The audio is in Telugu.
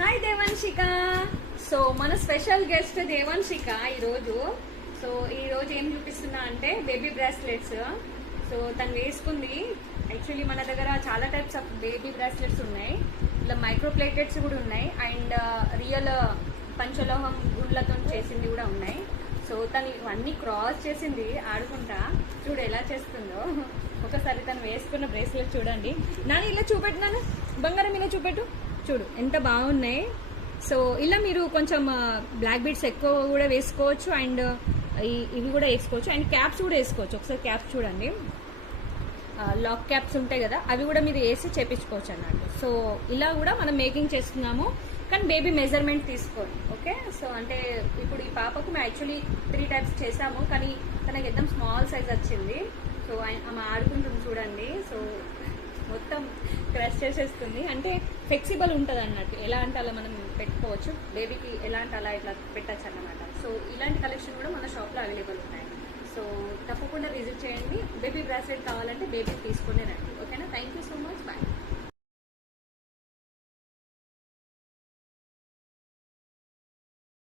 హాయ్ దేవాన్షిక. సో మన స్పెషల్ గెస్ట్ దేవాన్షిక ఈరోజు. సో ఈరోజు ఏం చూపిస్తున్నా అంటే బేబీ బ్రాస్లెట్స్. సో తను వేసుకుంది. యాక్చువల్లీ మన దగ్గర చాలా టైప్స్ ఆఫ్ బేబీ బ్రాస్లెట్స్ ఉన్నాయి. ఇలా మైక్రో ప్లేటెడ్స్ కూడా ఉన్నాయి అండ్ రియల్ పంచలోహం గుండ్లతో చేసింది కూడా ఉన్నాయి. సో తను ఇవన్నీ క్రాస్ చేసింది ఆడుకుంటా. చూడు ఎలా చేస్తుందో. ఒకసారి తను వేసుకున్న బ్రేస్లెట్ చూడండి. నాన్న ఇలా చూపెట్టినాను, బంగారం ఇలా చూపెట్టు. చూడు ఎంత బాగున్నాయి. సో ఇలా మీరు కొంచెం బ్లాక్ బీడ్స్ ఎక్కువ కూడా వేసుకోవచ్చు అండ్ ఇవి కూడా వేసుకోవచ్చు అండ్ క్యాప్స్ కూడా వేసుకోవచ్చు. ఒకసారి క్యాప్స్ చూడండి, లాక్ క్యాప్స్ ఉంటాయి కదా, అవి కూడా మీరు వేసి చేపించుకోవచ్చు అన్నట్టు. సో ఇలా కూడా మనం మేకింగ్ చేస్తున్నాము, కానీ బేబీ మెజర్మెంట్ తీసుకోండి. ఓకే. సో అంటే ఇప్పుడు ఈ పాపకు మేము యాక్చువల్లీ 3 టైప్స్ చేసాము, కానీ తనకి एकदम స్మాల్ సైజ్ వచ్చింది. సో ఆమె ఆడుకుంటుంది చూడండి. సో మొత్తం క్రష్ చేసేస్తుంది. అంటే ఫ్లెక్సిబుల్ ఉంటుంది అన్నట్టు, ఎలా అంటే అలా మనం పెట్టుకోవచ్చు. బేబీకి ఎలా అంటే అలా ఇట్లా పెట్టచ్చు అన్నమాట. సో ఇలాంటి కలెక్షన్ కూడా మన షాప్లో అవైలబుల్ ఉన్నాయి. సో తప్పకుండా విజిట్ చేయండి. బేబీ బ్రాస్లెట్ కావాలంటే బేబీ తీసుకునే రండి. ఓకేనా? Thank you so much. Bye.